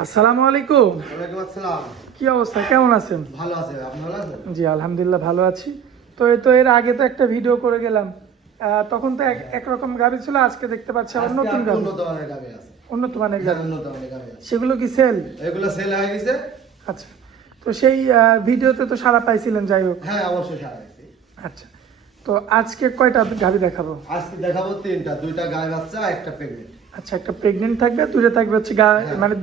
আসসালামু আলাইকুম। আসসালাম। কি অবস্থা? কেমন আছেন? ভালো আছে আপনি ভালো আছেন? জি আলহামদুলিল্লাহ ভালো আছি। তো এই তো এর আগে তো একটা ভিডিও করে গেলাম। তখন তো এক- একরকম গাবি ছিল আজকে দেখতে পাচ্ছি আবার নতুন গাবি উন্নত মানের গাবি সেগুলো কি সেল এগুলো সেল হয়ে গেছে। আচ্ছা। তো সেই ভিডিওতে তো সারা পাইছিলেন যাই হোক। হ্যাঁ অবশ্যই সারা আচ্ছা। তো আজকে কয়টা গাবি দেখাবো? আজকে দেখাবো তিনটা দুইটা গায়ে বাচ্চা একটা প্রেগনেন্ট আচ্ছা একটা প্রেগনেন্ট থাকবে দুটো থাকবে হচ্ছে গা হ্যাঁ। মানে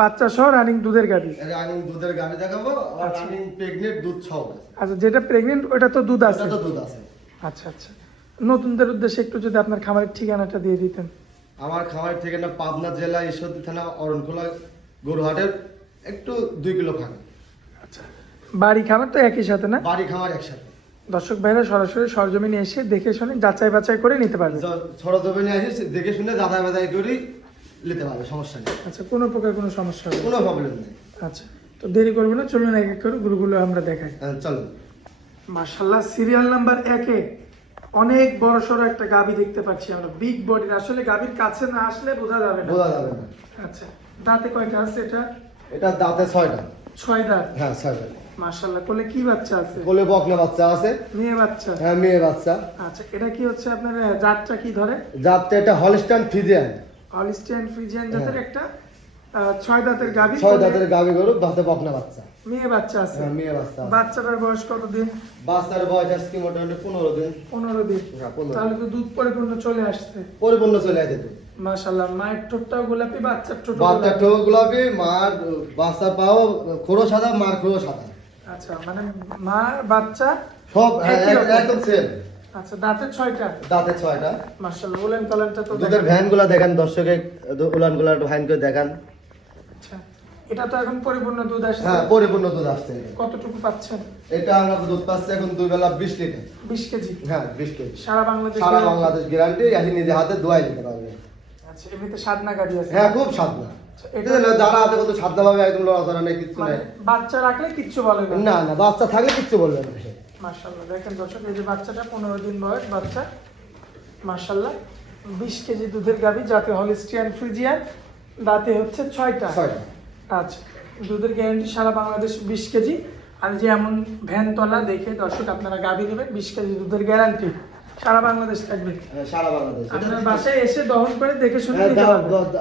বাচ্চা সহ রানিং দুধের গাবি রানিং দুধের গাভী দেখাবো আর। রানিং প্রেগনেন্ট দুধ আছে। আচ্ছা যেটা প্রেগনেন্ট ওটা তো দুধ আছে। তো দুধ আছে। আচ্ছা আচ্ছা। নতুনদের উদ্দেশ্যে একটু যদি আপনার খামারের ঠিকানাটা দিয়ে দিতেন। আমার খামার ঠিকানা পাবনা জেলা ঈশ্বরদী থানা অরণখোলা গরুহাটের একটু দুই কিলো ফাঁকা। আচ্ছা। বাড়ি খামার তো একই সাথে না? বাড়ি খামার একসাথে। দর্শক ভাইরা সরাসরি সরজমিনে এসে দেখে শুনে যাচাই বাছাই করে নিতে পারবে। ছোট এসে দেখে শুনে দাদা বাদাই করি নিতে পারবে সমস্যা নেই। আচ্ছা কোনো প্রকার কোনো সমস্যা হবে কোনো প্রবলেম নেই। আচ্ছা তো দেরি করবে না চলুন এক এক করে গুলোগুলো আমরা দেখাই। হ্যাঁ, চলো। মার্শাল্লাহ সিরিয়াল নাম্বার একে অনেক বড় সড়ো একটা গাবি দেখতে পাচ্ছি আমরা। বিগ বডির আসলে গাবির কাছে না আসলে বোঝা যাবে না। বোঝা যাবে না। আচ্ছা দাঁতে কয়টা আছে এটা? এটা দাঁতে ছয়টা। ছয় দাঁত? হ্যাঁ ছয়টা মার্শাল্লাহ কোলে কি বাচ্চা আছে? কোলে বকনা বাচ্চা আছে। মেয়ে বাচ্চা? হ্যাঁ মেয়ে বাচ্চা। আচ্ছা এটা কি হচ্ছে আপনার জাতটা কি ধরে? যাতে এটা হলস্টান ফিজিয়ান হলিস্টিয়ান ফ্রিজিয়ান জাতের হ্যাঁ। একটা ছয় দাঁতের গাভী ছয় দাঁতের গাভী গরু দাঁতে বকনা বাচ্চা। মেয়ে বাচ্চা আছে। হ্যাঁ মেয়ে বাচ্চা বাচ্চাটার বয়স কত দিন বাচ্চার বয়স আজকে মোটামুটি পনেরো দিন। পনেরো দিন। হ্যাঁ তাহলে তো দুধ পরিপূর্ণ চলে আসছে। পরিপূর্ণ চলে যেত মাশাল্লাহ মায়ের ঠোঁটটাও গোলাপি বাচ্চার ঠোঁট বাচ্চার ঠোক গোলাপি মার বাচ্চার পাও খোরো সাদা মার খোরো সাদা। আচ্ছা মানে মা বাচ্চা সব হ্যাঁ। একদম সেম আচ্ছা দাঁতের ছয়টা? দাঁতে ছয়টা। মাশাল্লাহ ওলেন পালনটা তো দুধের দেখেন। ভ্যানগুলা দেখান দর্শকে উলান ভ্যান করে দেখান। আচ্ছা এটা তো এখন পরিপূর্ণ দুধ আসছে? হ্যাঁ পরিপূর্ণ দুধ আসছে। কতটুকু পাচ্ছেন? এটা আমরা দুধ পাচ্ছি এখন দুই বেলা বিশ লিটার। বিশ কেজি? হ্যাঁ বিশ কেজি। সারা বাংলাদেশ? সারা বাংলাদেশ গ্যারান্টি নিজে হাতে দোয়াই আচ্ছা এমনিতে সাদনা গাড়ি আছে। হ্যাঁ খুব সাদনা এটা যারা কত সাদনা ভাবে একদম লড়াচড়া নেই কিচ্ছু মানে বাচ্চা রাখলে কিচ্ছু বলে না? না বাচ্চা থাকলে কিচ্ছু বলবে না। মার্শাল্লাহ দেখেন দর্শক এই যে বাচ্চাটা পনেরো দিন বয়স বাচ্চা মার্শাল্লাহ বিশ কেজি দুধের গাভী যাতে হলিস্টিয়ান ফ্রিজিয়ান দাঁতে হচ্ছে ছয়টা। আচ্ছা দুধের গ্যারান্টি সারা বাংলাদেশ বিশ কেজি। আর যে এমন ভ্যান তলা দেখে দর্শক আপনারা গাভী নেবেন বিশ কেজি দুধের গ্যারান্টি সারা বাংলাদেশ থাকবে। হ্যাঁ, সারা বাংলাদেশ। আপনার বাসায় এসে দহন করে দেখে শুনে হ্যাঁ,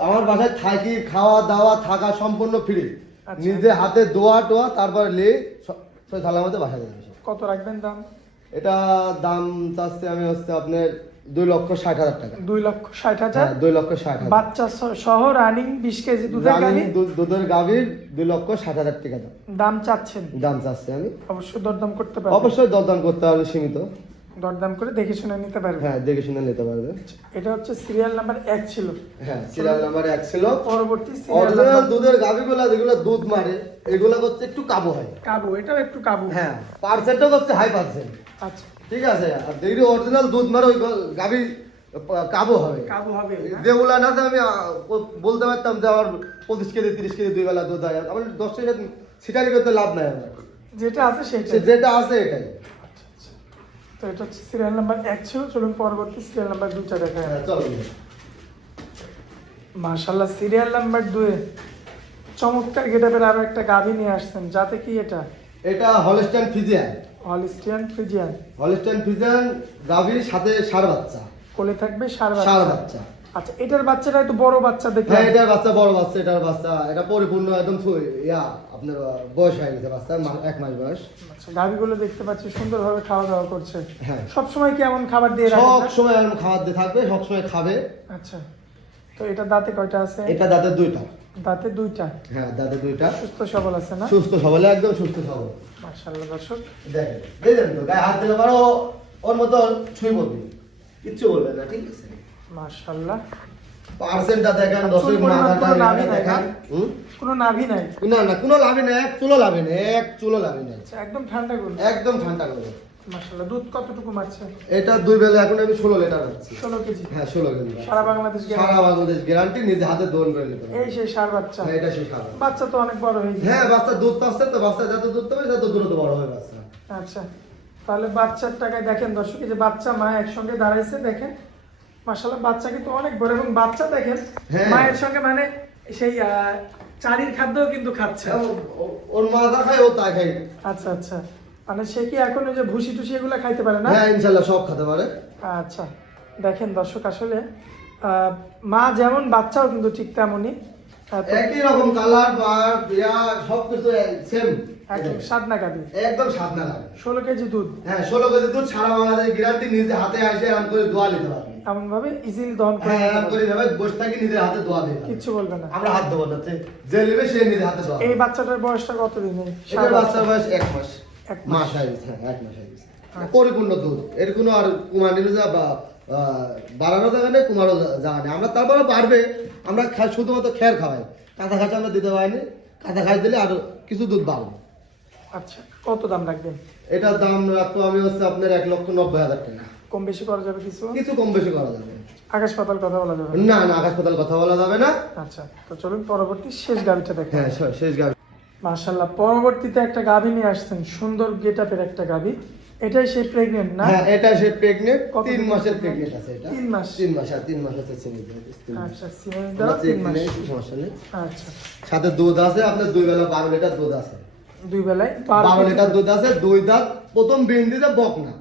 আমার বাসায় থাকি খাওয়া দাওয়া থাকা সম্পূর্ণ ফ্রি আচ্ছা। নিজে হাতে দোয়া টোয়া তারপরে লে সব সালামতে বাসা যাবে। কত রাখবেন দাম? এটা দাম চাচ্ছি আমি হচ্ছে আপনার দুই লক্ষ ষাট হাজার টাকা। দুই লক্ষ ষাট হাজার? হ্যাঁ দুই লক্ষ ষাট বাচ্চা সহ রানিং বিশ কেজি দুধের গাভি? দুধের গাভীর দুই লক্ষ ষাট হাজার টাকা দাম। দাম চাচ্ছেন? দাম চাচ্ছি আমি। অবশ্যই দরদাম করতে পারি অবশ্যই দরদাম করতে হবে সীমিত। দরদাম করে দেখে শুনে নিতে পারবেন হ্যাঁ দেখে শুনে নিতে পারবে। এটা হচ্ছে সিরিয়াল নাম্বার এক ছিল। হ্যাঁ সিরিয়াল নাম্বার এক ছিল। পরবর্তী সিরিয়াল অরিজিনাল দুধের গাভীগুলা যেগুলো দুধ মারে এগুলো করছে একটু কাবু হয়। কাবু এটাও একটু কাবু। হ্যাঁ পার্সেন্টও করছে হাই পার্সেন্ট আচ্ছা। ঠিক আছে আর দেখি অরিজিনাল দুধ মারে ওই গাভী কাবু হবে। কাবু হবে না? যেগুলা না আমি বলতে পারতাম যে আমার পঁচিশ কেজি তিরিশ কেজি দুই বেলা দুধ হয়। আমার দশ কেজি সিটারি করতে লাভ নাই আমার। যেটা আছে সেটা যেটা আছে এটাই। তো এটা হচ্ছে সিরিয়াল নাম্বার এক ছিল চলুন পরবর্তী সিরিয়াল নাম্বার দুইটা দেখা মার্শাল্লাহ সিরিয়াল নাম্বার দুয়ে চমৎকার গেটাপের আরও একটা গাভি নিয়ে আসছেন যাতে কি এটা? এটা Holstein Friesian Holstein Friesian Holstein Friesian Gvir সাথে সার বাচ্চা। কোলে থাকবে সার সার বাচ্চা বাচ্চা। আচ্ছা এটার বাচ্চাটা একটু বড় বাচ্চা দেখলাম। হ্যাঁ এটার বাচ্চা বড় বাচ্চা এটার বাচ্চা। এটা পরিপূর্ণ একদম ইয়া আপনার বয়স হয়ে গেছে বাচ্চা এক মাস বয়স। আচ্ছা গাভীগুলো দেখতে পাচ্ছি সুন্দরভাবে খাওয়া দাওয়া করছে। হ্যাঁ। সব সময় কি এমন খাবার দিয়ে সব সময় এরকম খাবার দিয়ে থাকবে সব সময় খাবে। আচ্ছা তো এটা দাঁতে কয়টা আছে? এটা দাঁতের দুইটা। দাঁতে দুইটা? হ্যাঁ দাঁতের দুইটা। সুস্থ সবল আছে না? সুস্থ সবল একদম সুস্থ সবল। মাশাআল্লাহ দর্শক। দেখেন দেখেন তো গায়ে হাত দিলে পারো ওর মতো ছুঁই বলবি। কিচ্ছু বলবে না ঠিক আছে। মাশাআল্লাহ। পার্সেন্টটা দেখেন আর দশের চুল মাথাটা লাভই নাই, কোনো নাভি নাই? না না কোনো লাভই নেই এক চুলো লাভই নেই এক চুলো লাভই নেই। আচ্ছা একদম ঠান্ডা গরু। একদম ঠান্ডা মাশাআল্লাহ দুধ কতটুকু মারছে? এটা দুই বেলা এখন আমি ষোলো লিটার আনছি। ষোলো কেজি? হ্যাঁ ষোলো কেজি। সারা বাংলাদেশ গেলে সারা বাংলাদেশ গ্যারান্টি নিজে হাতে দোন করে নিতে এই সেই সার বাচ্চা। হ্যাঁ, এটা সেই সারা বাচ্চা। তো অনেক বড় হয়ে গেছে। হ্যাঁ বাচ্চা দুধ পাচ্ছে তো বাচ্চা যত দুধ পাবে তত দ্রুত বড় হবে বাচ্চা। আচ্ছা তাহলে বাচ্চার টাকায় দেখেন দর্শক যে বাচ্চা মা একসঙ্গে দাঁড়াইছে দেখেন। মাশাআল্লাহ বাচ্চা কিন্তু অনেক বড় এবং বাচ্চা দেখেন হ্যাঁ। মায়ের সঙ্গে মানে সেই চারির খাদ্য কিন্তু খাচ্ছে। ওর মা যা খায় ও তাই খায়। আচ্ছা আচ্ছা। মানে সে কি এখন ওই যে ভুসি টুসি এগুলো খাইতে পারে না? হ্যাঁ ইনশাল্লাহ সব খেতে পারে। আচ্ছা দেখেন দর্শক আসলে আহ, মা যেমন বাচ্চাও কিন্তু ঠিক তেমনই। একই রকম কালার বা ইয়া সব কিছু সেম একদম স্বাদ না গাবি একদম স্বাদ না লাগে ষোলো কেজি দুধ। হ্যাঁ ষোলো কেজি দুধ সারা বাংলাদেশ গ্যারান্টি নিজে হাতে আসে এরকম করে দোয়া নিতে পারবে এমন ভাবে ইজিলি দহন করে হ্যাঁ পারবে। করে ভাবে বসে থাকি নিজের হাতে দোয়া দেবে কিচ্ছু বলবে না। আমরা হাত দেবো না যে- নেবে সে নিজে হাতে দোয়া এই বাচ্চাটার বয়সটা এই এটার বাচ্চার বয়স এক মাস। এক মাস। হয়ে হ্যাঁ এক মাস হয়ে আচ্ছা। পরিপূর্ণ দুধ। এর কোনো আর কুমার নিলে যা বা বাড়ানো যাবে না কুমারও যা- যাবে না আমরা তারপরে পারবে আমরা শুধুমাত্র খেয়ার খাওয়াই। কাঁথা খাঁচা আমরা দিতে পারিনি। কাঁথা খাই দিলে আরও কিছু দুধ বাড়বে। আচ্ছা কত দাম রাখবেন? এটার দাম রাখব আমি হচ্ছে আপনার এক লক্ষ নব্বই হাজার টাকা। কম বেশি করা যাবে কিছু? কিছু কম বেশি করা যাবে। আকাশ পাতাল কথা বলা যাবে না। না না আকাশ পাতাল কথা বলা যাবে না। আচ্ছা তো চলুন পরবর্তী শেষ গাড়িটা দেখেন হ্যাঁ শেষ গাড়ি। মাশাল্লাহ পরবর্তীতে একটা গাভী নিয়ে আসছেন সুন্দর গেটআপের একটা গাভী এটাই সেই প্রেগনেন্ট না? হ্যাঁ এটা সে প্রেগনেন্ট তিন মাসের প্রেগনেন্ট আছে এটা। তিন মাস। তিন মাস আর তিন মাস আছে আচ্ছা সিমেন্স আমরা তিন মাস। সমস্যা নেই। আচ্ছা। সাথে দুধ আছে আপনার দুই বেলা বারো লিটার দুধ আছে। দুই বেলায় বারো বারো কেজি লিটার দুধ আছে দুই দাঁত প্রথম বিন দিতে বক না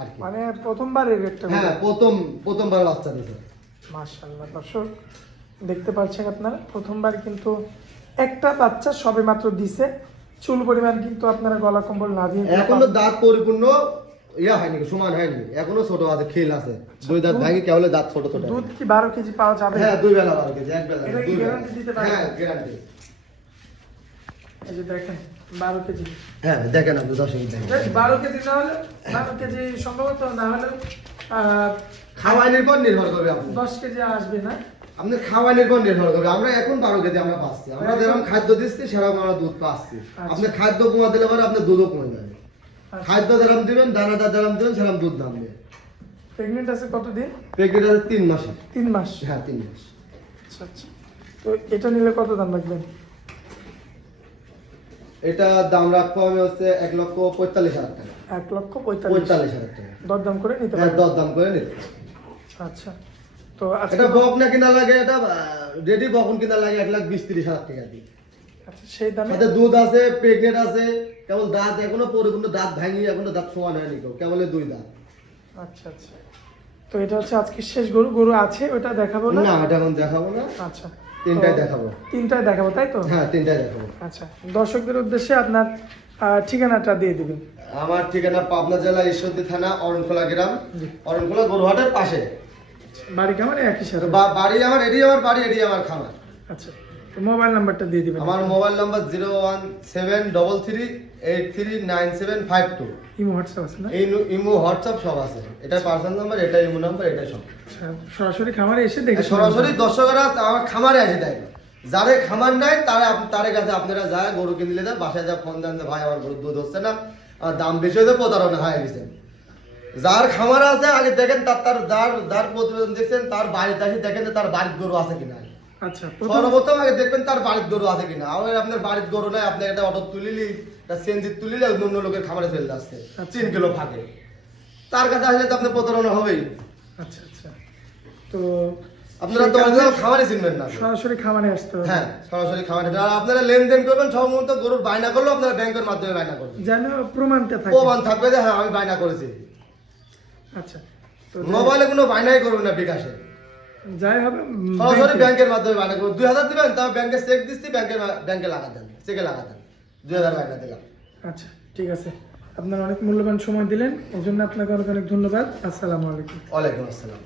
আর কি। মানে প্রথমবারের একটা হ্যাঁ প্রথম প্রথমবার বাচ্চা দিতে মাশাল্লাহ দর্শক দেখতে পাচ্ছেন আপনারা প্রথমবার কিন্তু একটা বাচ্চা সবে মাত্র দিছে। চুল পরিমাণ কিন্তু আপনারা গলা কম্বল না দিয়ে এখনও দাঁত পরিপূর্ণ ইয়া হয়নি সমান হয়নি। এখনও ছোট আছে খেল আছে। দুই দাঁত ভাঙি কেবল দাঁত ছোট ছোট। দুধ কি বারো কেজি পাওয়া যাবে? হ্যাঁ দুই বেলা বারো কেজি এক বেলা দুই বেলা। হ্যাঁ গ্যারান্টি এই যে দেখেন বারো কেজি। হ্যাঁ দেখেন আপনি দশ মিনিট বারো কেজি না হলে বারো কেজি সম্ভবত না হলে খাওয়াইনের পর নির্ভর করবে আপনি দশ কেজি আসবে না। আপনি খাওয়াইনের পর নির্ভর করবে। আমরা এখন বারো কেজি আমরা পাচ্ছি। আমরা যেরকম খাদ্য দিচ্ছি সেরকম আমরা দুধ পাচ্ছি। আপনি খাদ্য কমা দিলে পরে আপনার দুধও কমে যাবে। আচ্ছা। খাদ্য যেরকম দিবেন দানাদার যেরকম দিবেন সেরকম দুধ নামবে প্রেগনেন্ট আছে কতদিন? প্রেগনেন্ট আছে তিন মাসে। তিন মাস। হ্যাঁ তিন মাস। আচ্ছা আচ্ছা। তো এটা নিলে কত দাম রাখবেন? এটা দাম রাখব আমি হচ্ছে এক লক্ষ পঁয়তাল্লিশ হাজার টাকা। এক লক্ষ পঁয়তাল্লিশ। হাজার টাকা। দরদাম করে নিতে হ্যাঁ পারবেন। দর দাম করে নিতে আচ্ছা। তো এটা বক না কিনা লাগে এটা রেডি বকন কিনা লাগে এক লাখ বিশ তিরিশ হাজার টাকা দিয়ে। আচ্ছা সেই দামে দুধ আছে প্রেগনেন্ট আছে কেবল দাঁত এখনও পরিপূর্ণ দাঁত ভাঙি এখনও দাঁত সমান হয়নি কেউ কেবল দুই দাঁত। আচ্ছা আচ্ছা। তো এটা হচ্ছে আজকে শেষ গরু গরু আছে ওটা দেখাবো না? না এটা এখন দেখাবো না। আচ্ছা। তিনটাই দেখাবো। তিনটায় দেখাবো তাই তো? হ্যাঁ তিনটাই দেখাবো। আচ্ছা দর্শকদের উদ্দেশ্যে আপনার ঠিকানাটা দিয়ে দিবেন। আমার ঠিকানা পাবনা জেলা ঈশ্বরদী থানা অরণখোলা গ্রাম। অরণখোলা গরুহাটের পাশে। বাড়ি কেমন? একই সাথে। বাড়ি আমার এডি আমার বাড়ি এডি আমার খামার। আচ্ছা। মোবাইল নাম্বারটা দিয়ে দিবেন। আমার mobile number zero one seven double three eight three nine seven five two. Imo WhatsApp আছে না? ইমো হোয়াটসঅ্যাপ সব আছে। এটা পার্সোনাল নাম্বার এটা ইমো নাম্বার এটা সব। আচ্ছা, সরাসরি খামারে এসে দেখে সরাসরি দর্শকরা আমার খামারে আসে দেয় যাদের খামার নাই তারা তাদের কাছে আপনারা যায় গরু কিনলে দেয় বাসায় যা ফোন দেন ভাই আমার গরুর দুধ হচ্ছে না আর দাম বেশি হতে প্রতারণা হয়ে গেছে। যার খামার আছে আগে দেখেন তার তার যার যার প্রতিবেদন দেখছেন তার বাড়িতে আসে দেখেন তার বাড়ির গরু আছে কিনা। আচ্ছা সর্বপ্রথম আগে দেখবেন তার বাড়ির গরু আছে কিনা। আবার আপনার বাড়ির গরু নাই আপনি একটা অটো তুলিলি একটা সেনজি তুলিলে অন্য লোকের খামারে ফেলে আসছে আচ্ছা। তিন কিলো ফাঁকে। তার কাছে আসলে তো আপনার প্রতারণা হবেই। আচ্ছা আচ্ছা। তো আপনারা তো অরিজিনাল খামারে চিনবেন না। সরাসরি খামারে আসতে হবে। হ্যাঁ সরাসরি খামারে। আর আপনারা লেনদেন করবেন সম্ভবত গরুর বায়না করলেও আপনারা ব্যাংকের মাধ্যমে বায়না করবেন। যেন প্রমাণটা থাকে। প্রমাণ থাকবে যে হ্যাঁ আমি বায়না করেছি। আচ্ছা তো মোবাইলে কোনো বায়নাই করবেন না বিকাশে। যাই হবে সরাসরি ব্যাংকের মাধ্যমে বায়না করবেন দুই হাজার দিবেন তাও ব্যাংকে চেক দিচ্ছি ব্যাংকের ব্যাংকে লাগা দেন চেকে লাগা দেন। দুই হাজার বায়না দিলাম। আচ্ছা ঠিক আছে। আপনার অনেক মূল্যবান সময় দিলেন এই জন্য আপনাকে অনেক অনেক ধন্যবাদ। আসসালামু আলাইকুম। ওয়ালাইকুম আসসালাম।